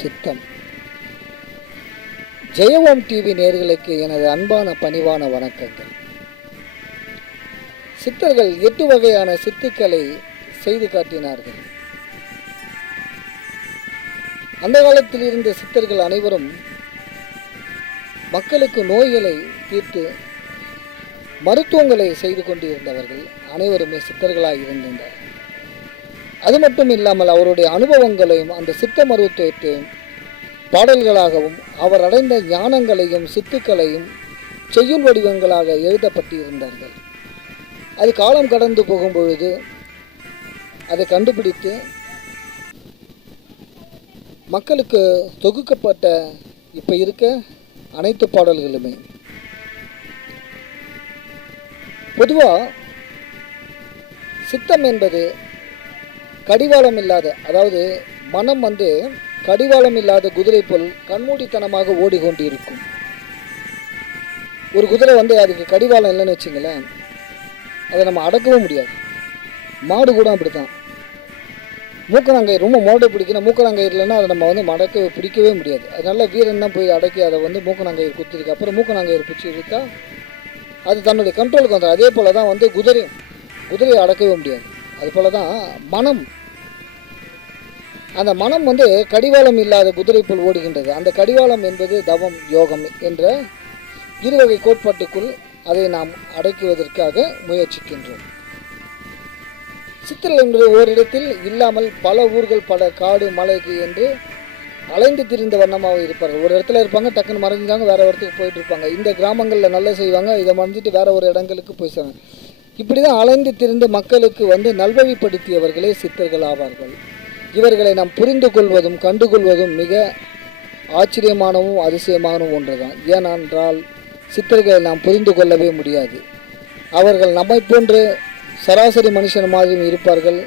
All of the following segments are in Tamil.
சித்தம். ஜெயவோம் டிவி நேர்களுக்கு எனது அன்பான பணிவான வணக்கங்கள். சித்தர்கள் எட்டு வகையான சித்துக்களை செய்து காட்டினார்கள். அந்த காலத்தில் இருந்த சித்தர்கள் அனைவரும் மக்களுக்கு நோய்களை தீர்த்து மருத்துவங்களை செய்து கொண்டிருந்தவர்கள் அனைவருமே சித்தர்களாக இருந்தனர். அது மட்டும் இல்லாமல் அவருடைய அனுபவங்களையும் அந்த சித்த மருத்துவத்தையும் பாடல்களாகவும் அவர் அடைந்த ஞானங்களையும் சித்துக்களையும் செய்யுள் வடிவங்களாக எழுதப்பட்டிருந்தார்கள். அது காலம் கடந்து போகும் பொழுது அதை கண்டுபிடித்து மக்களுக்கு தொகுக்கப்பட்ட இப்போ இருக்க அனைத்து பாடல்களுமே. பொதுவாக சித்தம் என்பது கடிவாளம் இல்லாத அதாவது மனம் வந்து கடிவாளம் இல்லாத குதிரை போல் கண்மூடித்தனமாக ஓடிக்கொண்டிருக்கும். ஒரு குதிரை வந்து அதுக்கு கடிவாளம் இல்லைன்னு வச்சுங்களேன் அதை நம்ம அடக்கவும் முடியாது. மாடு கூட அப்படித்தான். மூக்கநாங்கை ரொம்ப மோட்டை பிடிக்கணும் மூக்கநாங்கை இல்லைன்னா அதை நம்ம வந்து மடக்க பிடிக்கவே முடியாது. அதனால வீரன் தான் போய் அடக்கி அதை வந்து மூக்கணாங்கயிறு குத்திருக்கு அப்புறம் மூக்கணாங்கயிறு பிடிச்சி இருக்கா அது தன்னுடைய கண்ட்ரோலுக்கு வந்துடும் அதே போல் தான் வந்து குதிரை குதிரையை அடக்கவே முடியாது. அது போல தான் மனம் அந்த மனம் வந்து கடிவாளம் இல்லாத குதிரை போல் ஓடுகின்றது. அந்த கடிவாளம் என்பது தவம் யோகம் என்ற இருவகை கோட்பாட்டுக்குள் அதை நாம் அடக்குவதற்காக முயற்சிக்கின்றோம். சித்திரை என்பது ஓரிடத்தில் இல்லாமல் பல ஊர்கள் பல காடு மலைக்கு என்று அலைந்து திரிந்த வண்ணமாக இருப்பார்கள். ஒரு இடத்துல இருப்பாங்க டக்குன்னு மறைஞ்சாங்க வேற இடத்துக்கு போயிட்டு இருப்பாங்க. இந்த கிராமங்களில் நல்லா செய்வாங்க இதை மறைஞ்சிட்டு வேற ஒரு இடங்களுக்கு போய் செய்வாங்க இப்படி தான் அலைந்து திரிந்த மக்களுக்கு வந்து நல்வழிப்படுத்தியவர்களே சித்தர்கள் ஆவார்கள். இவர்களை நாம் புரிந்து கொள்வதும் கண்டுகொள்வதும் மிக ஆச்சரியமானவும் அதிசயமானவும் ஒன்றுதான். ஏனென்றால் சித்தர்களை நாம் புரிந்து கொள்ளவே முடியாது. அவர்கள் நம்மை போன்று சராசரி மனுஷன் மாதிரியும் இருப்பார்கள்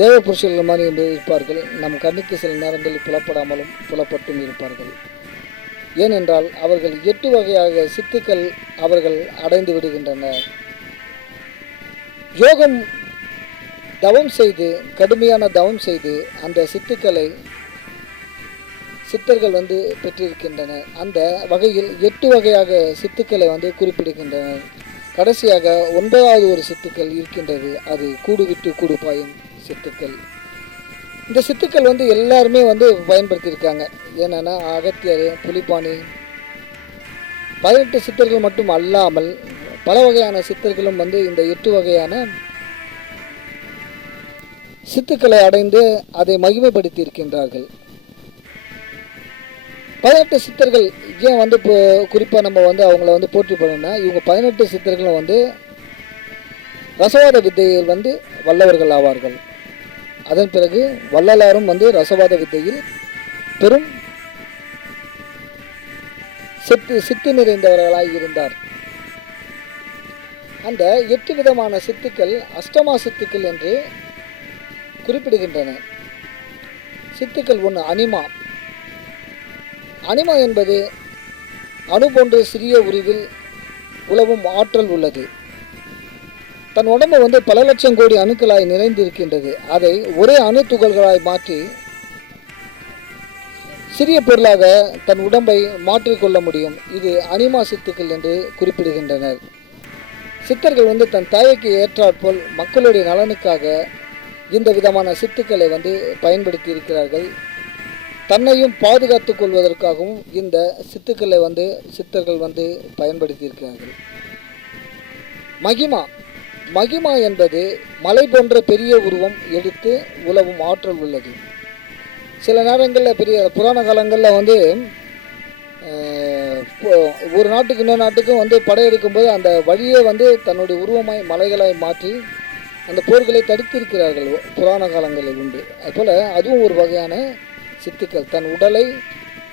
தேவ புருஷர்கள் மாதிரி இருப்பார்கள். நம் கண்ணுக்கு சில நேரங்களில் புலப்படாமலும் புலப்பட்டும் இருப்பார்கள். ஏனென்றால் அவர்கள் எட்டு வகையாக சித்துக்கள் அவர்கள் அடைந்து விடுகின்றனர். யோகம் தவம் செய்து கடுமையான தவம் செய்து அந்த சித்துக்களை சித்தர்கள் வந்து பெற்றிருக்கின்றனர் அந்த வகையில் எட்டு வகையாக சித்துக்களை வந்து குறிப்பிடுகின்றனர் கடைசியாக ஒன்பதாவது ஒரு சித்துக்கள் இருக்கின்றது. அது கூடு விட்டு கூடு பாயும் சித்துக்கள். இந்த சித்துக்கள் வந்து எல்லாருமே வந்து பயன்படுத்தியிருக்காங்க. என்னென்னா அகத்தியர் புலிப்பாணி பதினெட்டு சித்தர்கள் மட்டும் அல்லாமல் பல வகையான சித்தர்களும் வந்து இந்த எட்டு வகையான சித்துக்களை அடைந்து அதை மகிமைப்படுத்தி இருக்கின்றார்கள் பதினெட்டு சித்தர்கள் ஏன் வந்து இப்போ குறிப்பாக நம்ம வந்து அவங்கள வந்து போற்றி பண்ணணும்னா இவங்க பதினெட்டு சித்தர்களும் வந்து ரசவாத வித்தையில் வந்து வல்லவர்கள் ஆவார்கள். அதன் பிறகு வள்ளலாரும் வந்து ரசவாத வித்தையில் பெரும் சித்து சித்து நிறைந்தவர்களாய் இருந்தார். அந்த எட்டு விதமான சித்துக்கள் அஷ்டமா சித்துக்கள் என்று குறிப்பிடுகின்றன. சித்துக்கள் ஒன்று அனிமா. அனிமா என்பது அணு போன்ற சிறிய உருவில் உழவும் ஆற்றல் உள்ளது. தன் உடம்பு வந்து பல லட்சம் கோடி அணுக்களாய் நிறைந்திருக்கின்றது. அதை ஒரே அணு துகள்களாய் மாற்றி சிறிய பொருளாக தன் உடம்பை மாற்றிக்கொள்ள முடியும். இது அனிமா சித்துக்கள் என்று குறிப்பிடுகின்றனர். சித்தர்கள் வந்து தன் தாய்க்கு ஏற்றாற்போல் மக்களுடைய நலனுக்காக இந்த விதமான சித்துக்களை வந்து பயன்படுத்தி இருக்கிறார்கள் தன்னையும் பாதுகாத்து கொள்வதற்காகவும் இந்த சித்துக்களை வந்து சித்தர்கள் வந்து பயன்படுத்தி இருக்கிறார்கள் மகிமா. மகிமா என்பது மலை போன்ற பெரிய உருவம் எடுத்து உலவும் ஆற்றல் உள்ளது. சில நேரங்களில் பெரிய புராண காலங்களில் வந்து இப்போ ஒரு நாட்டுக்கு இன்னொரு நாட்டுக்கும் வந்து படையெடுக்கும்போது அந்த வழியை வந்து தன்னுடைய உருவமாய் மலைகளாய் மாற்றி அந்த போர்களை தடுத்திருக்கிறார்கள் புராண காலங்களில் உண்டு. அதுபோல் அதுவும் ஒரு வகையான சித்துக்கள். தன் உடலை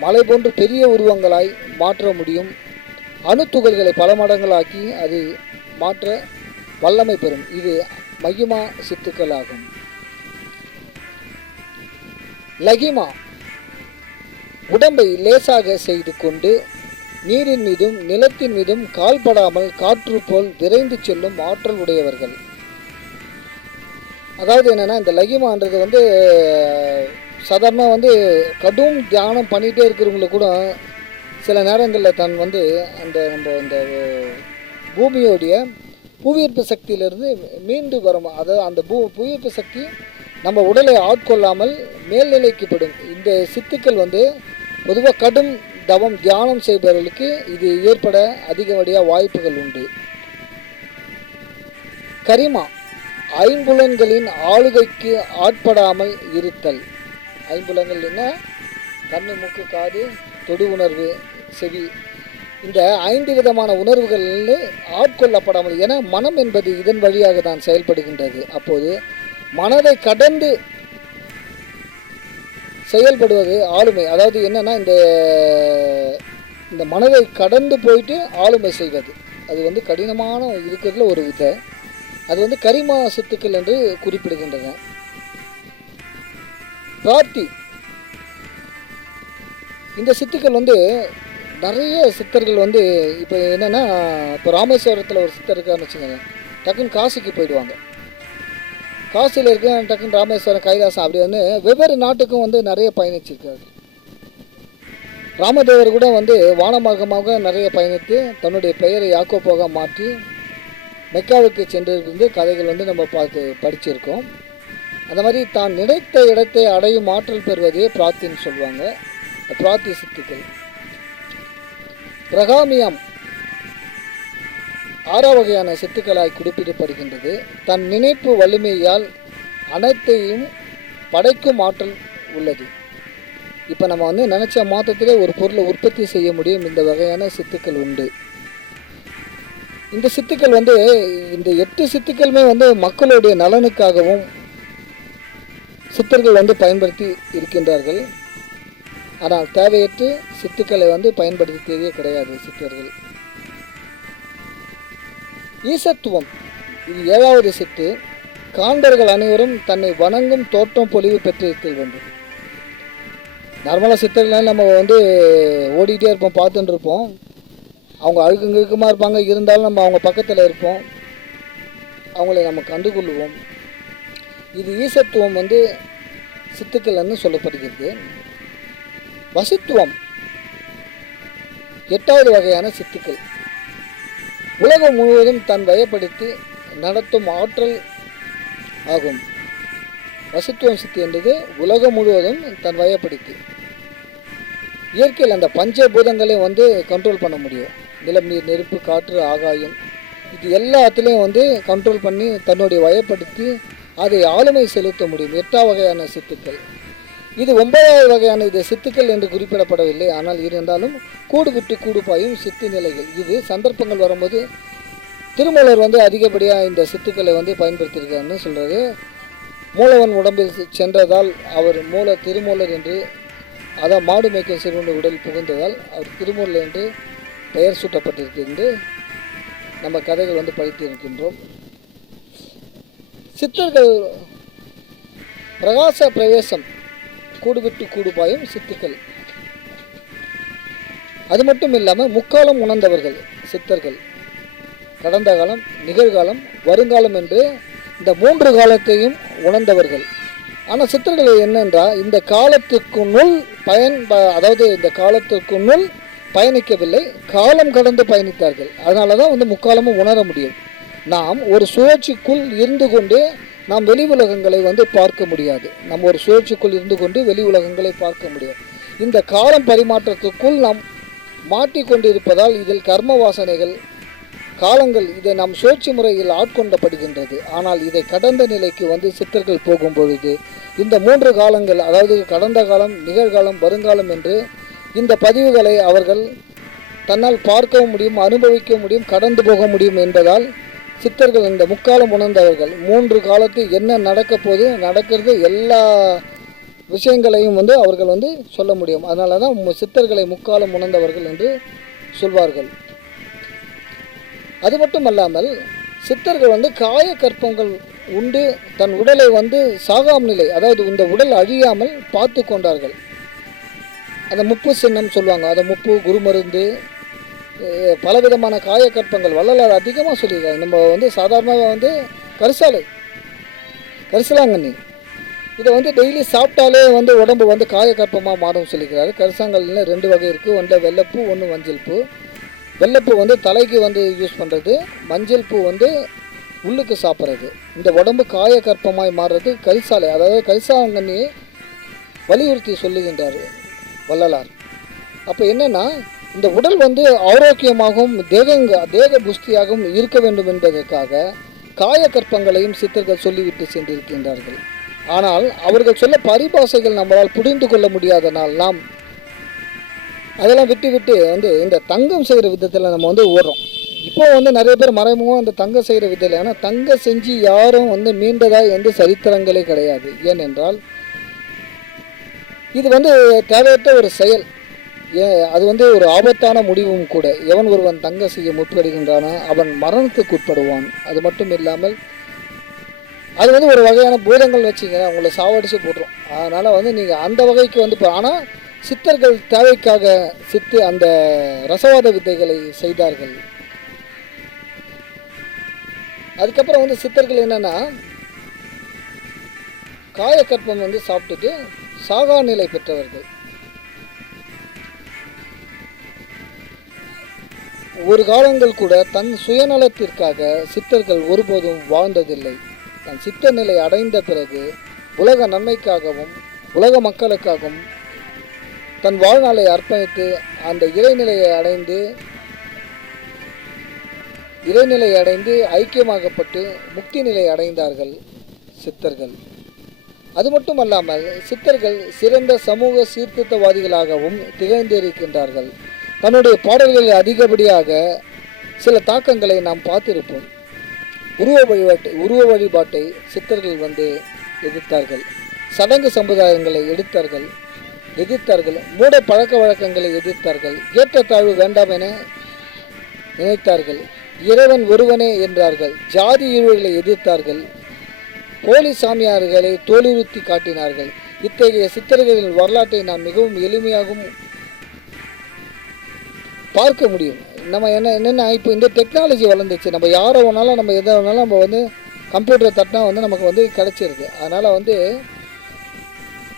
மலை போன்று பெரிய உருவங்களாய் மாற்ற முடியும். அணுத்துகள்களை பல மடங்களாக்கி அது மாற்ற வல்லமை பெறும். இது மகிமா சித்துக்கள் ஆகும் லகிமா. உடம்பை லேசாக செய்து கொண்டு நீரின் மீதும் நிலத்தின் மீதும் கால்படாமல் காற்று போல் விரைந்து செல்லும் ஆற்றல் உடையவர்கள். அதாவது என்னென்னா இந்த லகிமான்றது வந்து சாதாரண வந்து கடும் தியானம் பண்ணிகிட்டே இருக்கிறவங்களுக்கு கூட சில நேரங்களில் தான் வந்து அந்த நம்ம அந்த பூமியோடைய புவியீர்ப்பு சக்தியிலிருந்து மீண்டு வரும். அதாவது அந்த பூ புவியீர்ப்பு சக்தி நம்ம உடலை ஆட்கொள்ளாமல் மேல்நிலைக்குப்படும் இந்த சித்துக்கள் வந்து பொதுவாக கடும் தவம் தியானம் செய்பவர்களுக்கு இது ஏற்பட அதிகப்படியாக வாய்ப்புகள் உண்டு. கரிமா. ஐம்புலன்களின் ஆளுகைக்கு ஆட்படாமல் இருத்தல். ஐம்புலங்கள் என்ன? கண்ணு மூக்கு காது தொடு உணர்வு செவி. இந்த ஐந்து விதமான உணர்வுகள் ஆட்கொள்ளப்படாமல் ஏன்னா மனம் என்பது இதன் வழியாக தான் செயல்படுகின்றது. அப்போது மனதை கடந்து செயல்படுவது ஆளுமை. அதாவது என்னன்னா இந்த இந்த மனதை கடந்து போயிட்டு ஆளுமை செய்வது. அது வந்து கடினமான இருக்கிறதுல ஒரு விதை அது வந்து கரிமா சித்துக்கள் என்று குறிப்பிடுகின்றன. பிரார்த்தி இந்த சித்துக்கள் வந்து நிறைய சித்தர்கள் வந்து இப்போ என்னென்னா இப்போ ராமேஸ்வரத்தில் ஒரு சித்தர் இருக்காருன்னு வச்சுக்கோங்க. டக்குன்னு காசிக்கு போயிடுவாங்க. காசியில் இருக்க டக்குன்னு ராமேஸ்வரம் கைலாசம் அப்படி வந்து வெவ்வேறு நாட்டுக்கும் வந்து நிறைய பயணிச்சிருக்காரு. ராமதேவர் கூட வந்து வானமார்க்கமாக நிறைய பயணித்து தன்னுடைய பெயரை யாக்கோப்பாக மாற்றி மெக்காவுக்கு சென்றிருந்து கதைகள் வந்து நம்ம பார்த்து படிச்சிருக்கோம். அந்த மாதிரி தான் நினைத்த இடத்தை அடையும் ஆற்றல் பெறுவதே பிரார்த்தின்னு சொல்லுவாங்க. பிரார்த்தி சித்துக்கள் பிரகாமியம் ஆறாம் வகையான சித்துக்களாய் குறிப்பிடப்படுகின்றது. தன் நினைப்பு வலிமையால் அனைத்தையும் படைக்கும் ஆற்றல் உள்ளது. இப்போ நம்ம வந்து நினச்ச மாற்றத்திலே ஒரு பொருளை உற்பத்தி செய்ய முடியும். இந்த வகையான சித்துக்கள் உண்டு. இந்த சித்துக்கள் வந்து இந்த எட்டு சித்துக்களுமே வந்து மக்களுடைய நலனுக்காகவும் சித்தர்கள் வந்து பயன்படுத்தி இருக்கின்றார்கள். ஆனால் தேவையற்று சித்துக்களை வந்து பயன்படுத்தியதே கிடையாது சித்தர்கள். ஈசத்துவம் இது ஏழாவது சித்து. காண்டர்கள் அனைவரும் தன்னை வணங்கும் தோற்றம் பொலிவு பெற்றிருத்தல் வேண்டும். நார்மலாக சித்தர்கள் நம்ம வந்து ஓடிக்கிட்டே இருப்போம் பார்த்துட்டு இருப்போம். அவங்க அழுக்குங்க இழுக்கமாக இருப்பாங்க. இருந்தாலும் நம்ம அவங்க பக்கத்தில் இருப்போம். அவங்களை நம்ம கண்டுகொள்வோம் இது ஈசத்துவம் வந்து சித்துக்கள்னு சொல்லப்படுகிறது. வசித்துவம். எட்டாவது வகையான சித்துக்கள். உலகம் முழுவதும் தன் வயப்படுத்தி நடத்தும் ஆற்றல் ஆகும். வசித்துவம் சித்தி என்பது உலகம் முழுவதும் தன் வயப்படுத்தி இயற்கையில் அந்த பஞ்சபூதங்களை வந்து கண்ட்ரோல் பண்ண முடியும். நிலம் நீர் நெருப்பு காற்று ஆகாயம் இது எல்லாத்துலேயும் வந்து கண்ட்ரோல் பண்ணி தன்னுடைய வயப்படுத்தி அதை ஆளுமை செலுத்த முடியும். எட்டாம் வகையான சித்துக்கள். இது ஒன்பதாவது வகையான இது சித்துக்கள் என்று குறிப்பிடப்படவில்லை. ஆனால் இருந்தாலும் கூடு விட்டு கூடு பாயும் சித்து நிலைகள். இது சந்தர்ப்பங்கள் வரும்போது திருமூலர் வந்து அதிகப்படியாக இந்த சித்துக்களை வந்து பயன்படுத்தியிருக்காருன்னு சொல்கிறது மூலவன் உடம்பில் சென்றதால் அவர் மூல திருமூலர் என்று அதான் மாடு மேய்க்கும் சிறுவன் உடல் புகுந்ததால் அவர் திருமூலர் என்று பெயர் சூட்டப்பட்டிருக்கு நம்ம கதைகள் வந்து படித்து இருக்கின்றோம். சித்தர்கள் பிரகாச பிரவேசம் கூடுவிட்டு கூடுபாயும் சித்துக்கள். அது மட்டும் இல்லாமல் முக்காலம் உணர்ந்தவர்கள் சித்தர்கள். கடந்த காலம் நிகழ்காலம் வருங்காலம் என்று இந்த மூன்று காலத்தையும் உணர்ந்தவர்கள். ஆனால் சித்தர்கள் என்னென்றால் இந்த காலத்துக்குள்ளுள் பயன் ப- அதாவது இந்த காலத்திற்குள்ளுள் பயணிக்கவில்லை. காலம் கடந்து பயணித்தார்கள். அதனால தான் வந்து முக்காலமும் உணர முடியும். நாம் ஒரு சுழற்சிக்குள் இருந்து கொண்டு நாம் வெளி உலகங்களை வந்து பார்க்க முடியாது. நம்ம ஒரு சுழற்சிக்குள் இருந்து கொண்டு வெளி உலகங்களை பார்க்க முடியாது. இந்த காலம் பரிமாற்றத்துக்குள் நாம் மாட்டிக்கொண்டிருப்பதால் இதில் கர்ம வாசனைகள் காலங்கள் இதை நாம் சுழற்சி முறையில் ஆட்கொண்டப்படுகின்றது. ஆனால் இதை கடந்த நிலைக்கு வந்து சித்தர்கள் போகும் பொழுது இந்த மூன்று காலங்கள் அதாவது கடந்த காலம் நிகழ்காலம் வருங்காலம் என்று இந்த பதிவுகளை அவர்கள் தன்னால் பார்க்கவும் முடியும் அனுபவிக்க முடியும் கடந்து போக முடியும் என்பதால் சித்தர்கள் இந்த முக்காலம் உணர்ந்தவர்கள். மூன்று காலத்து என்ன நடக்க போது நடக்கிறது எல்லா விஷயங்களையும் வந்து அவர்கள் வந்து சொல்ல முடியும். அதனால தான் சித்தர்களை முக்காலம் உணர்ந்தவர்கள் என்று சொல்வார்கள். அது மட்டும் அல்லாமல் சித்தர்கள் வந்து காய கற்பங்கள் உண்டு தன் உடலை வந்து சாகாம் நிலை அதாவது இந்த உடல் அழியாமல் பார்த்து கொண்டார்கள். அந்த முப்பு சின்னம் சொல்லுவாங்க. அந்த முப்பு குருமருந்து அஹ் பலவிதமான காயக்கற்பங்கள் வள்ளலார் அதிகமாக சொல்லியிருக்காங்க. நம்ம வந்து சாதாரணமாக வந்து கரிசாலை கரிசலாங்கண்ணி. இதை வந்து டெய்லி சாப்பிட்டாலே வந்து உடம்பு வந்து காயக்கற்பமாக மாறும் சொல்லிக்கிறாரு கரிசாங்கல்ல ரெண்டு வகை இருக்குது ஒன்று வெள்ளைப்பூ ஒன்று மஞ்சள் பூ வெள்ளைப்பூ வந்து தலைக்கு வந்து யூஸ் பண்ணுறது மஞ்சள் பூ வந்து உள்ளுக்கு சாப்பிட்றது. இந்த உடம்பு காயக்கற்பமாய் மாறுறது கரிசாலை. அதாவது கரிசாங்கண்ணி வலியுறுத்தி சொல்லுகின்றார். வள்ளலார். அப்போ என்னன்னா இந்த உடல் வந்து ஆரோக்கியமாகவும் தேகங்க தேக புஷ்டியாகவும் இருக்க வேண்டும் என்பதற்காக காயக்கற்பங்களையும் சித்தர்கள் சொல்லிவிட்டு சென்றிருக்கின்றார்கள். ஆனால் அவர்கள் சொல்ல பரிபாசைகள் நம்மளால் புரிந்து கொள்ள முடியாதனால் நாம். அதெல்லாம் விட்டு விட்டு வந்து இந்த தங்கம் செய்கிற விதத்தில் நம்ம வந்து ஓடுறோம். இப்போ வந்து நிறைய பேர் மறைமுகம் அந்த தங்கம் செய்கிற விதத்தில் ஏன்னா தங்கம் செஞ்சு யாரும் வந்து மீண்டதாக எந்த சரித்திரங்களே கிடையாது. ஏனென்றால் இது வந்து தேவையற்ற ஒரு செயல். ஏன் அது வந்து ஒரு ஆபத்தான முடிவும் கூட. எவன் ஒருவன் தங்க செய்ய முற்படுகின்றானோ அவன் மரணத்துக்கு உட்படுவான். அது மட்டும் இல்லாமல் அது வந்து ஒரு வகையான பூதங்கள் வச்சுங்க உங்களை சாவடிச்சு போட்டுரும். அதனால் வந்து நீங்கள் அந்த வகைக்கு வந்து இப்போ ஆனால் சித்தர்கள் தேவைக்காக சித்து அந்த ரசவாத வித்தைகளை செய்தார்கள். அதுக்கப்புறம் வந்து சித்தர்கள் என்னென்னா காயக்கற்பம் வந்து சாப்பிட்டுட்டு சாகா நிலை பெற்றவர்கள். ஒரு காலங்கள் கூட தன் சுயநலத்திற்காக சித்தர்கள் ஒருபோதும் வாழ்ந்ததில்லை. தன் சித்த நிலை அடைந்த பிறகு உலக நன்மைக்காகவும் உலக மக்களுக்காகவும் தன் வாழ்நாளை அர்ப்பணித்து அந்த இறைநிலையை அடைந்து இறைநிலை அடைந்து ஐக்கியமாகப்பட்டு முக்தி நிலை அடைந்தார்கள் சித்தர்கள். அது மட்டுமல்லாமல் சித்தர்கள் சிறந்த சமூக சீர்திருத்தவாதிகளாகவும் திகழ்ந்திருக்கின்றார்கள். தன்னுடைய பாடல்களில் அதிகப்படியாக சில தாக்கங்களை நாம் பார்த்திருப்போம். உருவ வழிபாட்டு உருவ வழிபாட்டை சித்தர்கள் வந்து எதிர்த்தார்கள். சடங்கு சமுதாயங்களை எடுத்தார்கள் எதிர்த்தார்கள். மூட பழக்க வழக்கங்களை எதிர்த்தார்கள். ஏற்றத்தாழ்வு வேண்டாம் என நினைத்தார்கள். இறைவன் ஒருவனே என்றார்கள். ஜாதி இழிவுகளை எதிர்த்தார்கள். போலி சாமியார்களை தோலுறுத்தி காட்டினார்கள். இத்தகைய சித்தர்களின் வரலாற்றை நாம் மிகவும் எளிமையாகவும் பார்க்க முடியும். நம்ம என்ன என்னென்ன இப்போ இந்த டெக்னாலஜி வளர்ந்துச்சு. நம்ம யாரை வேணாலும் நம்ம எதை வேணாலும் நம்ம வந்து கம்ப்யூட்டரை தட்டினா வந்து நமக்கு வந்து கிடச்சிருது. அதனால் வந்து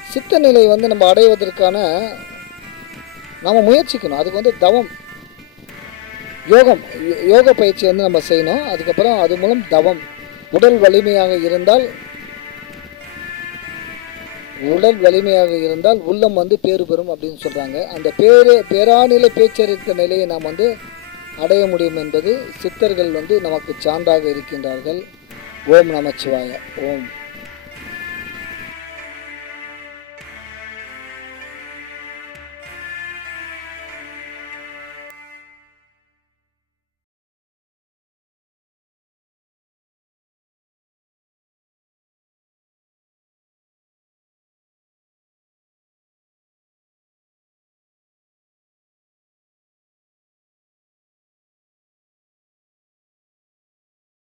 சித்த நிலை வந்து நம்ம அடைவதற்கான நம்ம முயற்சிக்கணும். அதுக்கு வந்து தவம் யோகம் யோ- யோக பயிற்சி வந்து நம்ம செய்யணும். அதுக்கப்புறம் அது மூலம் தவம். உடல் வலிமையாக இருந்தால் உடல் வலிமையாக இருந்தால் உள்ளம் வந்து பேறு பெறும் அப்படின்னு சொல்கிறாங்க அந்த பேரு பேராநிலை பேச்சரித்த நிலையை நாம் வந்து அடைய முடியும் என்பது சித்தர்கள் வந்து நமக்கு சான்றாக இருக்கின்றார்கள். ஓம் நமச்சிவாய. ஓம்.